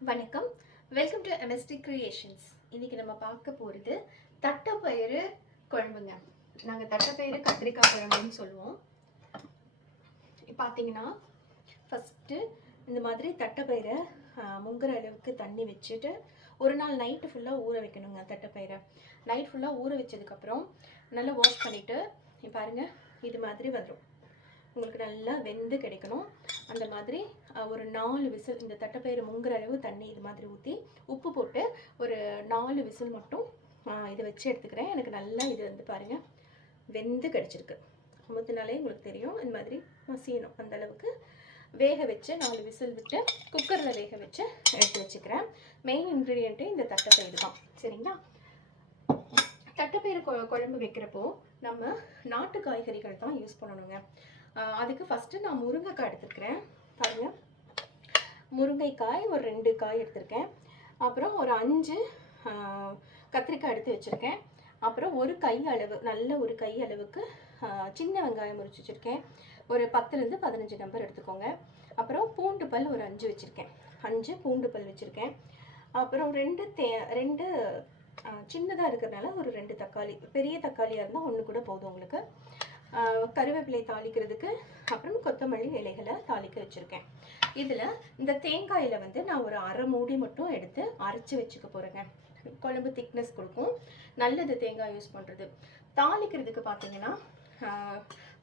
வணக்கம். Welcome to MST creations. இன்னைக்கு நம்ம பார்க்க போகிறது தட்டைப்பயிறு குழம்புங்க. நாங்கள் தட்டைப்பயிறு கத்திரிக்காய் குழம்புன்னு சொல்லுவோம். பார்த்தீங்கன்னா ஃபஸ்ட்டு இந்த மாதிரி தட்டைப்பயிரை முங்குற அளவுக்கு தண்ணி வச்சுட்டு ஒரு நாள் நைட்டு ஃபுல்லாக ஊற வைக்கணுங்க. தட்டைப்பயிரை நைட் ஃபுல்லாக ஊற வச்சதுக்கப்புறம் நல்லா வாஷ் பண்ணிவிட்டு பாருங்கள், இது மாதிரி வந்துடும். உங்களுக்கு நல்லா வெந்து கிடைக்கணும். அந்த மாதிரி ஒரு 4 விசில் இந்த தட்டைப்பயிறு முங்குற அளவு தண்ணி இது மாதிரி ஊற்றி உப்பு போட்டு ஒரு 4 விசில் மட்டும் இதை வச்சு எடுத்துக்கிறேன். எனக்கு நல்லா இது வந்து பாருங்கள் வெந்து கிடச்சிருக்கு. முத்தினாலே உங்களுக்கு தெரியும், இந்த மாதிரி மசியணும். அந்தளவுக்கு வேக வச்சு 4 விசில் விட்டு குக்கரில் வேக வச்சு எடுத்து வச்சுக்கிறேன். மெயின் இன்க்ரீடியண்ட்டு இந்த தட்டைப்பயிறு தான். சரிங்களா? தட்டைப்பயிறு குழம்பு வைக்கிறப்போ நம்ம நாட்டு காய்கறிகள் தான் யூஸ் பண்ணணுங்க. அதுக்கு ஃபஸ்ட்டு நான் முருங்கைக்காய் எடுத்துருக்கிறேன். பாருங்கள், முருங்கைக்காய் ஒரு 2 காய் எடுத்திருக்கேன். அப்புறம் ஒரு 5 கத்திரிக்காய் எடுத்து வச்சுருக்கேன். அப்புறம் ஒரு கை அளவு, நல்ல ஒரு கை அளவுக்கு சின்ன வெங்காயம் முறிச்சு வச்சுருக்கேன். ஒரு 10லேருந்து 15 நம்பர் எடுத்துக்கோங்க. அப்புறம் பூண்டு பல் ஒரு 5 வச்சுருக்கேன். 5 பூண்டு பல் வச்சுருக்கேன். அப்புறம் 2 சின்னதாக இருக்கிறதுனால ஒரு 2 தக்காளி, பெரிய தக்காளியாக இருந்தால் 1 கூட போதும் உங்களுக்கு. கருவேப்பிலை தாளிக்கிறதுக்கு, அப்புறம் கொத்தமல்லி இலைகளை தாளிக்க வச்சுருக்கேன். இதில் இந்த தேங்காயில் வந்து நான் ஒரு அரை மூடி மட்டும் எடுத்து அரைச்சி வச்சுக்க போகிறேங்க. குழம்பு திக்னஸ் கொடுக்கும், நல்லது தேங்காய் யூஸ் பண்ணுறது. தாளிக்கிறதுக்கு பார்த்தீங்கன்னா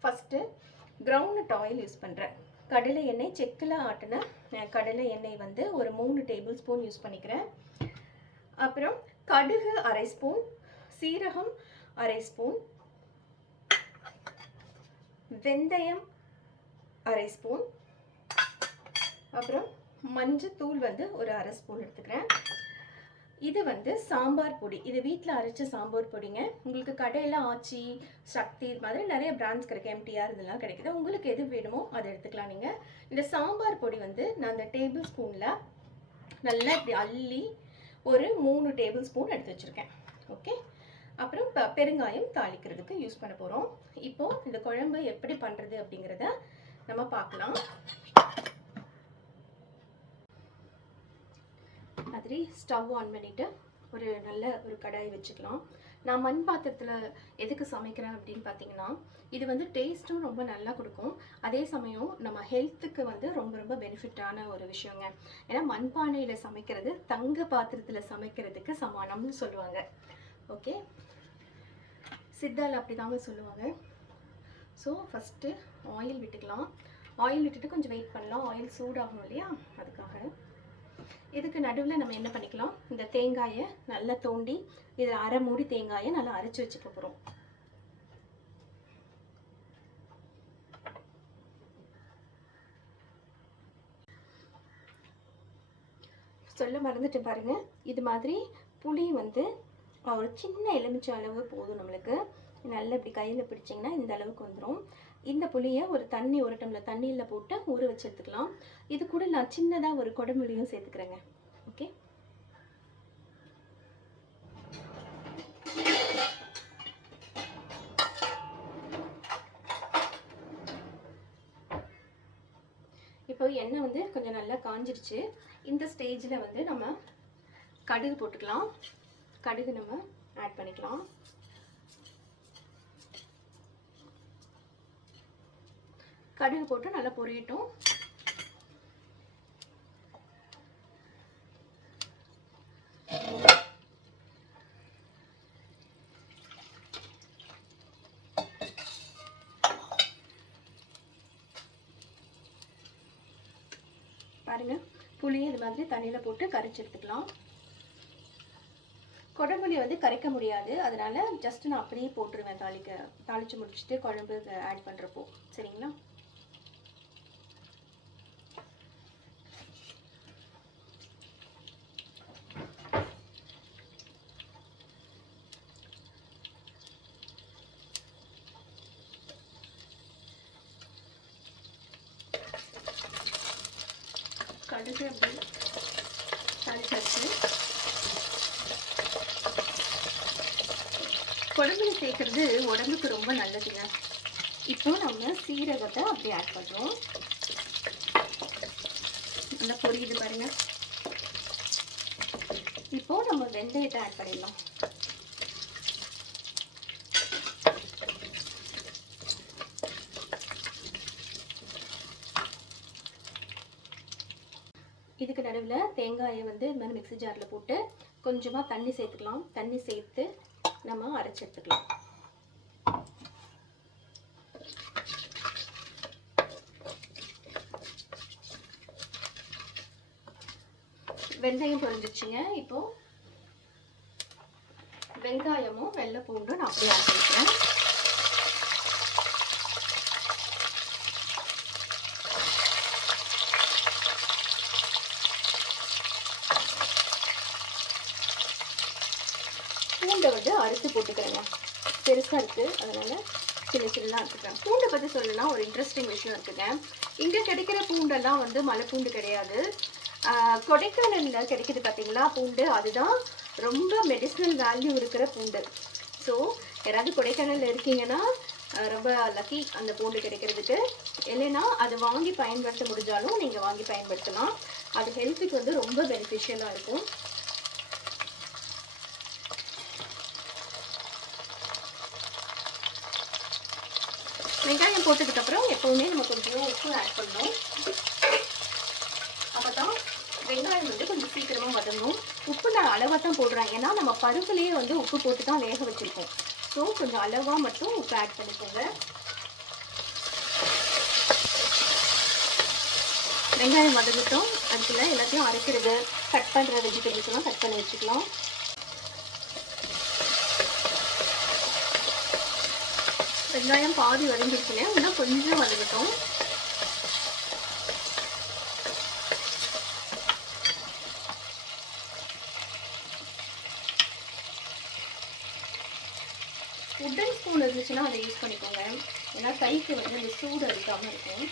ஃபஸ்ட்டு கிரவுண்ட்நட் ஆயில் யூஸ் பண்ணுறேன். கடலை எண்ணெய், செக்கில் ஆட்டின கடலை எண்ணெய் வந்து ஒரு 3 டேபிள் ஸ்பூன் யூஸ் பண்ணிக்கிறேன். அப்புறம் கடுகு அரை ஸ்பூன், சீரகம் அரை ஸ்பூன், வெந்தயம் அரை ஸ்பூன், அப்புறம் மஞ்சத்தூள் வந்து ஒரு அரை ஸ்பூன் எடுத்துக்கிறேன். இது வந்து சாம்பார் பொடி, இது வீட்டில் அரைச்ச சாம்பார் பொடிங்க. உங்களுக்கு கடையில் ஆச்சி, சக்தி, இது மாதிரி நிறைய பிராண்ட்ஸ் கிடைக்கும், MTR இதெல்லாம் கிடைக்குது. உங்களுக்கு எது வேணுமோ அதை எடுத்துக்கலாம் நீங்கள். இந்த சாம்பார் பொடி வந்து நான் அந்த டேபிள் ஸ்பூனில் நல்லா இப்படி அள்ளி ஒரு 3 டேபிள் ஸ்பூன் எடுத்து வச்சுருக்கேன். ஓகே. அப்புறம் பெருங்காயம் தாளிக்கிறதுக்கு யூஸ் பண்ண போகிறோம். இப்போது இந்த குழம்பு எப்படி பண்ணுறது அப்படிங்கிறத நம்ம பார்க்கலாம். மாதிரி ஸ்டவ் ஆன் பண்ணிவிட்டு ஒரு நல்ல ஒரு கடாய் வச்சுக்கலாம். நான் மண் பாத்திரத்தில் எதுக்கு சமைக்கிறேன் அப்படின்னு பார்த்தீங்கன்னா, இது வந்து டேஸ்ட்டும் ரொம்ப நல்லா கொடுக்கும். அதே சமயம் நம்ம ஹெல்த்துக்கு வந்து ரொம்ப ரொம்ப பெனிஃபிட்டான ஒரு விஷயங்க. ஏன்னா மண்பானையில் சமைக்கிறது தங்க பாத்திரத்தில் சமைக்கிறதுக்கு சமானம்னு சொல்லுவாங்க. ஓகே, சித்தால் அப்படி தாங்க சொல்லுவாங்க. ஸோ ஃபஸ்ட்டு ஆயில் விட்டுக்கலாம். ஆயில் விட்டுட்டு கொஞ்சம் வெயிட் பண்ணலாம், ஆயில் சூடாகணும் இல்லையா, அதுக்காக. இதுக்கு நடுவில் நம்ம என்ன பண்ணிக்கலாம், இந்த தேங்காயை நல்லா தோண்டி இதில் அரை மூடி தேங்காயை நல்லா அரைச்சி வச்சுக்க போகிறோம். சொல்ல மறந்துட்டு பாருங்க, இது மாதிரி புளி வந்து ஒரு சின்ன எலுமிச்சை அளவு போதும் நம்மளுக்கு. நல்லா இப்படி கையில் பிடிச்சிங்கன்னா இந்த அளவுக்கு வந்துடும். இந்த புளியை ஒரு டம்ளர் தண்ணியில் போட்டு ஊற வச்சு எடுத்துக்கலாம். இது கூட நான் சின்னதாக ஒரு கொடம்புளியும் சேர்த்துக்கிறேங்க. ஓகே, இப்போ எண்ணெய் வந்து கொஞ்சம் நல்லா காஞ்சிருச்சு. இந்த ஸ்டேஜில் வந்து நம்ம கடுகு போட்டுக்கலாம். கடுகு நம்ம ஆட் பண்ணிக்கலாம். கடுகு போட்டு நல்லா பொரியட்டும். பாருங்க, புளியை இது மாதிரி தண்ணியில் போட்டு கரைச்சி எடுத்துக்கலாம். கொடம்புளி வந்து கரைக்க முடியாது, அதனால ஜஸ்ட் நான் அப்படியே போட்டுருவேன். தாளித்து முடிச்சுட்டு குழம்பு ஆட் பண்ணுறப்போ. சரிங்களா? கடுகு அப்படி தாளிச்சாச்சு. குழம்புல சேர்க்கறது உடம்புக்கு ரொம்ப நல்லதுங்க. இப்போ நம்ம சீரகத்தை அப்படி ஆட் பண்ணுறோம். நல்லா பொரியுது பாருங்க. இப்போ நம்ம வெந்தயத்தை ஆட் பண்ணிடலாம். இதுக்கு நடுவில் தேங்காயை வந்து இந்த மாதிரி மிக்ஸி ஜாரில் போட்டு கொஞ்சமாக தண்ணி சேர்த்துக்கலாம். தண்ணி சேர்த்து நம்ம அரைச்சி எடுத்துக்கலாம். வெந்தயம் பொரிஞ்சிச்சுங்க. இப்போ வெங்காயமும் வெள்ளை பூண்டும் நான் அப்படியே ஆட் பண்ணிக்கிறேன். பூண்டை வந்து அறுத்து போட்டுக்கிறேங்க. பெருசாக இருக்குது, அதனால் சின்ன சின்னதாக எடுத்துக்கிறேன். பூண்டை பற்றி சொல்லணும்னா ஒரு இன்ட்ரெஸ்டிங் விஷயம் இருக்குங்க. இங்கே கிடைக்கிற பூண்டெல்லாம் வந்து மலை பூண்டு கிடையாது. கொடைக்கானலில் கிடைக்கிது பார்த்தீங்களா பூண்டு, அதுதான் ரொம்ப மெடிசினல் வேல்யூ இருக்கிற பூண்டு. ஸோ யாராவது கொடைக்கானலில் இருக்கீங்கன்னா ரொம்ப லக்கி அந்த பூண்டு கிடைக்கிறதுக்கு. இல்லைன்னா அது வாங்கி பயன்படுத்த முடிஞ்சாலும் நீங்கள் வாங்கி பயன்படுத்தலாம். அது ஹெல்த்துக்கு வந்து ரொம்ப பெனிஃபிஷியலாக இருக்கும். வெங்காயம் போட்டதுக்கப்புறம் எப்போவுமே நம்ம கொஞ்சம் உப்பு ஆட் பண்ணணும். அப்போ தான் வெங்காயம் வந்து கொஞ்சம் சீக்கிரமாக வதங்கும். உப்பு நான் அளவாக தான் போடுறேன், ஏன்னா நம்ம பருப்புலேயே வந்து உப்பு போட்டு தான் வேக வச்சுருக்கோம். ஸோ கொஞ்சம் அளவாக மட்டும் உப்பு ஆட் பண்ணிக்கோங்க. வெங்காயம் வதங்கட்டும். அதுக்குள்ள எல்லாத்தையும் அரைக்கிறது, கட் பண்ணுற வெஜிடபிள்ஸ் எல்லாம் கட் பண்ணி வச்சுக்கலாம். வெங்காயம் பாதி வதங்கிடுச்சுங்க, இன்னும் கொஞ்சம் வதங்கட்டும். உட்டன் ஸ்பூன் இருந்துச்சுன்னா அதை யூஸ் பண்ணிக்கோங்க, ஏன்னா கைக்கு வந்து அந்த சூடு அடிக்காமல் இருக்கும்.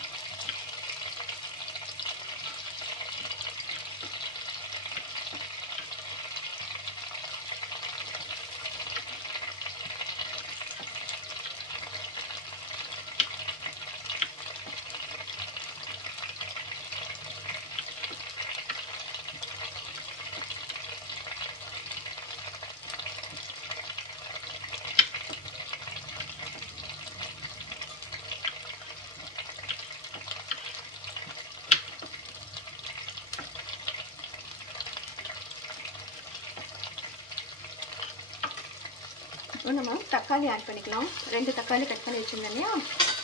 இப்போ நம்ம தக்காளி ஆட் பண்ணிக்கலாம். 2 தக்காளி கட் பண்ணி வச்சுருந்தோம் இல்லையா,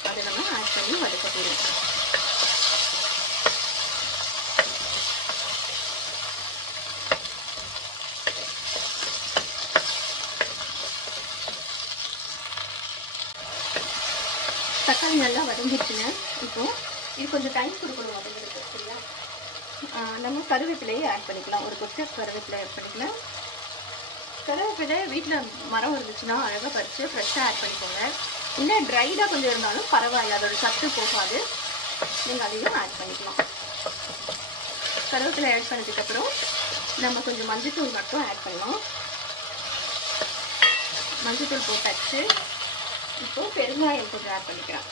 அதை நம்ம ஆட் பண்ணி வதக்க போகிறோம். தக்காளி நல்லா வதங்கிடுச்சுங்க. இப்போ இது கொஞ்சம் டைம் கொடுக்கணும் வதங்கிறதுக்கு, சரியா? நம்ம கருவேப்பிலையை ஆட் பண்ணிக்கலாம். ஒரு கொட்டை கருவேப்பிலை ஆட் பண்ணிக்கலாம். கருவேப்பிலை வீட்டில் மரம் இருந்துச்சுன்னா அழகாக பறித்து ஃப்ரெஷ்ஷாக ஆட் பண்ணிக்கோங்க. இன்னும் ட்ரைடாக கொஞ்சம் இருந்தாலும் பரவாயில்ல, அதோட சத்து போகாது. நீங்கள் அதையும் ஆட் பண்ணிக்கலாம். கருவேப்பிலை ஆட் பண்ணதுக்கப்புறம் நம்ம கொஞ்சம் மஞ்சத்தூள் மட்டும் ஆட் பண்ணலாம். மஞ்சத்தூள் போட்டாச்சு. இப்போது பெருங்காயம் கொஞ்சம் ஆட் பண்ணிக்கிறேன்.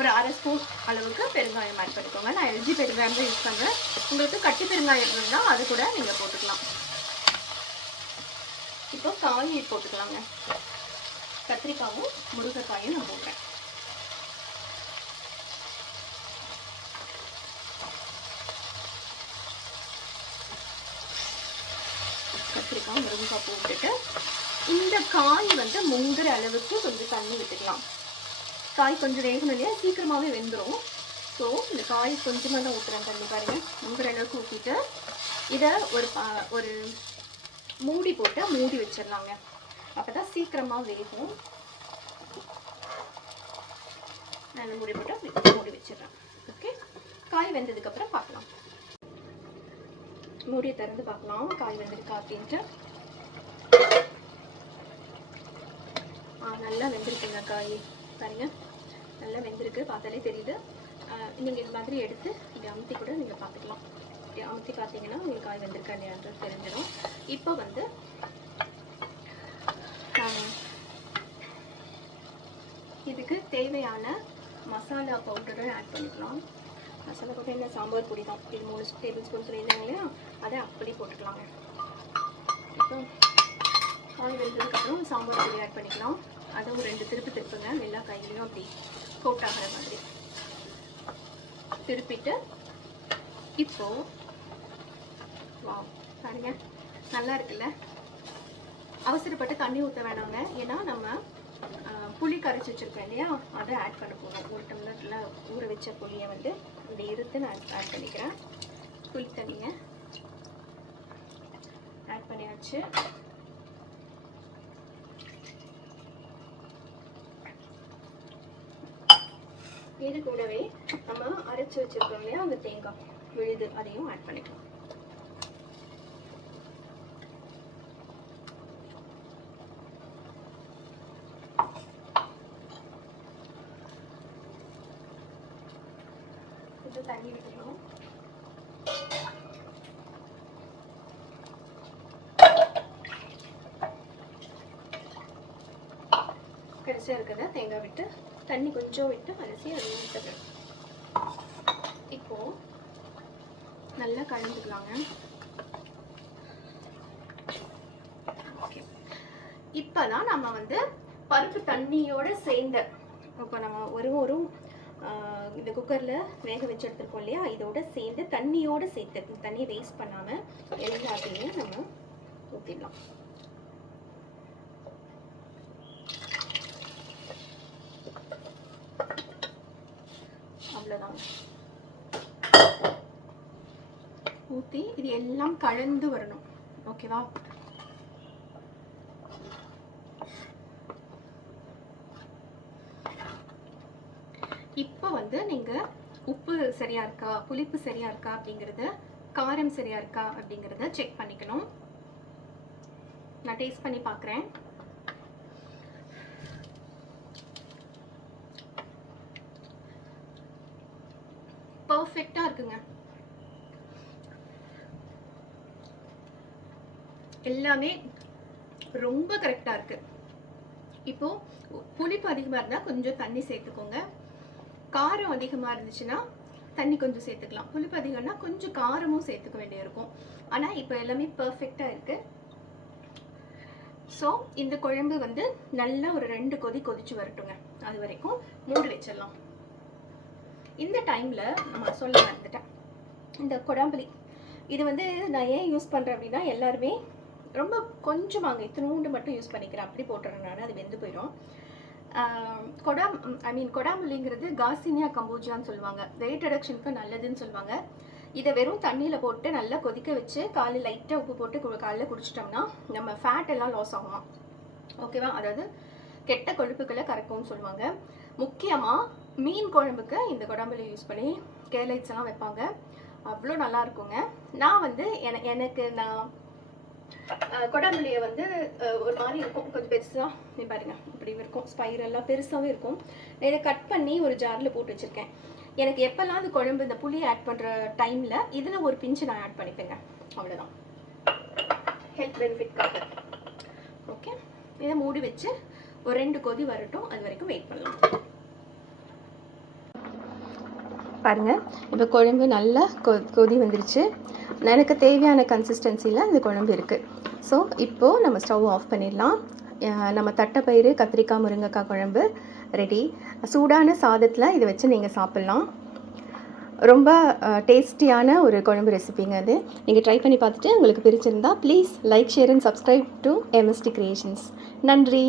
ஒரு 1/2 ஸ்பூன் அளவுக்கு பெருங்காயம் ஆட் பண்ணிக்கோங்க. நான் எல்ஜி பெருங்காயம் தான் யூஸ் பண்ணுறேன். உங்களுக்கு கட்டி பெருங்காயம் இருந்தால் அது கூட நீங்கள் போட்டுக்கலாம். இப்போ காய் போட்டுக்கலாங்க. கத்திரிக்காயும் முருங்கைக்காயும் நான் போடுறேன். கத்திரிக்காய் முருங்கைக்காய் போட்டுட்டு இந்த காய் வந்து முங்குற அளவுக்கு கொஞ்சம் தண்ணி விட்டுக்கலாம். காய் கொஞ்சம் வேகணும் இல்லையா, சீக்கிரமாகவே வெந்துடும். ஸோ இந்த காய் கொஞ்சமாக தான் ஊற்றுறேன் தண்ணி, பாருங்கள். முங்குற அளவுக்கு ஊற்றிட்டு இதை ஒரு மூடி போட்டு மூடி வச்சிடலாங்க. அப்போ தான் சீக்கிரமாக வேகும். நான் மூடி போட்டு மூடி வச்சிடறேன். ஓகே, காய் வெந்ததுக்கப்புறம் பார்க்கலாம். மூடியை திறந்து பார்க்கலாம் காய் வெந்திருக்கா அப்படின்ட்டு. நல்லா வெந்திருக்குங்க காய், பாருங்க. நல்லா வெந்திருக்கு, பார்த்தாலே தெரியுது. நீங்கள் இது மாதிரி எடுத்து இப்படி அமுத்தி கூட நீங்கள் பார்த்துக்கலாம். இப்படி அமுத்தி பார்த்தீங்கன்னா உங்களுக்கு காய் வெந்திருக்கா இல்லையான்றது தெரிஞ்சிடும். இப்போ வந்து இதுக்கு தேவையான மசாலா பவுடரை ஆட் பண்ணிக்கலாம். மசாலா போட்டு என்ன சாம்பார் பொடி தான், இது 3 டேபிள் ஸ்பூன் சொல்லியிருந்தாங்க இல்லையா, அதை அப்படி போட்டுக்கலாங்க. இப்போ காய் வெந்ததுக்கப்புறம் சாம்பார் பொடி ஆட் பண்ணிக்கலாம். அதை ஒரு 2 திருப்புங்க, எல்லா காய்களையும் அப்படி கோட் ஆகிற மாதிரி திருப்பிட்டு, இப்போது வா பாருங்க நல்லா இருக்குல்ல. அவசரப்பட்டு தண்ணி ஊற்ற வேணாங்க, ஏன்னா நம்ம புளி கரைச்சி வச்சுருக்கோம் இல்லையா, அதை ஆட் பண்ண போகணும். 1 டம்ளரில் ஊற வச்ச புளியை வந்து இப்படி இருத்து நான் ஆட் பண்ணிக்கிறேன். புளி தண்ணியை ஆட் பண்ணியாச்சு. இது கூடவே நம்ம அரைச்சி வச்சுருக்கோம் இல்லையா அந்த தேங்காய் விழுது, அதையும் ஆட் பண்ணிக்கலாம். இது தண்ணி விட்டுக்கணும். கடைசியாக இருக்கிறத தேங்காய் விட்டு தண்ணி கொஞ்சம் விட்டு அரிசி அதை ஊற்றுறேன். இப்போது நல்லா கலந்துக்கலாங்க. ஓகே, இப்போ தான் நம்ம வந்து பருப்பு தண்ணியோடு சேர்ந்த, இப்போ நம்ம ஒரு இந்த குக்கரில் வேக வச்சு எடுத்துருக்கோம் இல்லையா, இதோட சேர்ந்து தண்ணியோடு சேர்த்து, தண்ணி வேஸ்ட் பண்ணாமல் எல்லாத்தையுமே நம்ம ஊற்றிடலாம். அவ்வளோதான், ஊற்றி இது எல்லாம் கலந்து வரணும். ஓகேவா? இப்போ வந்து நீங்கள் உப்பு சரியாக இருக்கா, புளிப்பு சரியாக இருக்கா அப்படிங்கிறத, காரம் சரியாக இருக்கா அப்படிங்கிறத செக் பண்ணிக்கணும். நான் டேஸ்ட் பண்ணி பார்க்குறேன். பர்ஃபெக்டாக இருக்குங்க, எல்லாமே ரொம்ப கரெக்டாக இருக்குது. இப்போது புளிப்பு அதிகமாக இருந்தால் கொஞ்சம் தண்ணி சேர்த்துக்கோங்க, காரம் அதிகமாக இருந்துச்சுன்னா தண்ணி கொஞ்சம் சேர்த்துக்கலாம், புளிப்பு அதிகம்னா கொஞ்சம் காரமும் சேர்த்துக்க வேண்டியிருக்கும். ஆனால் இப்போ எல்லாமே பர்ஃபெக்டாக இருக்குது. ஸோ இந்த குழம்பு வந்து நல்லா ஒரு 2 கொதி கொதிச்சு வரட்டுங்க, அது வரைக்கும் மூடி வச்சிடலாம். இந்த டைமில் நம்ம சொல்ல மறந்துட்டேன், இந்த கொடாம்புளி இது வந்து நான் ஏன் யூஸ் பண்ணுறேன் அப்படின்னா, எல்லாருமே ரொம்ப கொஞ்சமாங்க இத்தினூண்டு மட்டும் யூஸ் பண்ணிக்கிறேன், அப்படி போட்டுறேன் நான், அது வெந்து போயிடும். கொடாம்புளிங்கிறது கார்சினியா கம்போஜியான்னு சொல்லுவாங்க, வெயிட் ரிடக்ஷனுக்கு நல்லதுன்னு சொல்லுவாங்க. இதை வெறும் தண்ணியில் போட்டு நல்லா கொதிக்க வச்சு காலையில் லைட்டாக உப்பு போட்டு காலையில் குடிச்சிட்டோம்னா நம்ம ஃபேட் எல்லாம் லாஸ் ஆகும். ஓகேவா? அதாவது கெட்ட கொழுப்புக்களை கரைக்கும்னு சொல்லுவாங்க. முக்கியமாக மீன் குழம்புக்கு இந்த கொடாம்புளி யூஸ் பண்ணி கேலைட்ஸ் எல்லாம் வைப்பாங்க, அவ்வளோ நல்லா இருக்குங்க. நான் வந்து எனக்கு கொடாம்புளியை வந்து ஒரு மாதிரி இருக்கும், கொஞ்சம் பெருசாக, நீ பாருங்க இப்படி இருக்கும், ஸ்பைரெல்லாம் பெருசாகவே இருக்கும். நான் இதை கட் பண்ணி ஒரு ஜாரில் போட்டு வச்சுருக்கேன். எனக்கு எப்போல்லாம் அந்த குழம்பு இந்த புளி ஆட் பண்ணுற டைமில் இதில் ஒரு பிஞ்சு நான் ஆட் பண்ணிப்பேங்க, அவ்வளோதான், ஹெல்த் பெனிஃபிட்காக. ஓகே, இதை மூடி வச்சு ஒரு 2 கொதி வரட்டும், அது வரைக்கும் வெயிட் பண்ணலாம். பாருங்கள், இப்போ குழம்பு நல்லா கொதி வந்துருச்சு, எனக்கு தேவையான கன்சிஸ்டன்சியில் இந்த குழம்பு இருக்குது. ஸோ இப்போது நம்ம ஸ்டவ் ஆஃப் பண்ணிடலாம். நம்ம தட்டைப்பயிறு கத்திரிக்காய் முருங்கைக்காய் குழம்பு ரெடி. சூடான சாதத்தில் இதை வச்சு நீங்கள் சாப்பிட்லாம். ரொம்ப டேஸ்டியான ஒரு குழம்பு ரெசிபிங்க அது. நீங்கள் ட்ரை பண்ணி பார்த்துட்டு உங்களுக்கு பிடிச்சிருந்தா please like, share and subscribe to MST Creations. நன்றி.